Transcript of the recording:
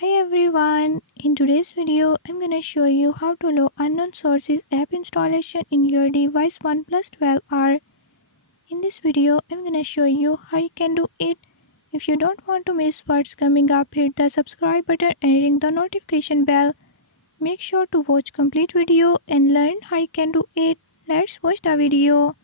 Hi everyone, in today's video I'm gonna show you how to allow unknown sources app installation in your device Oneplus 12R. In this video I'm gonna show you how you can do it. If you don't want to miss what's coming up, hit the subscribe button and ring the notification bell. Make sure to watch complete video and learn how you can do it. Let's watch the video.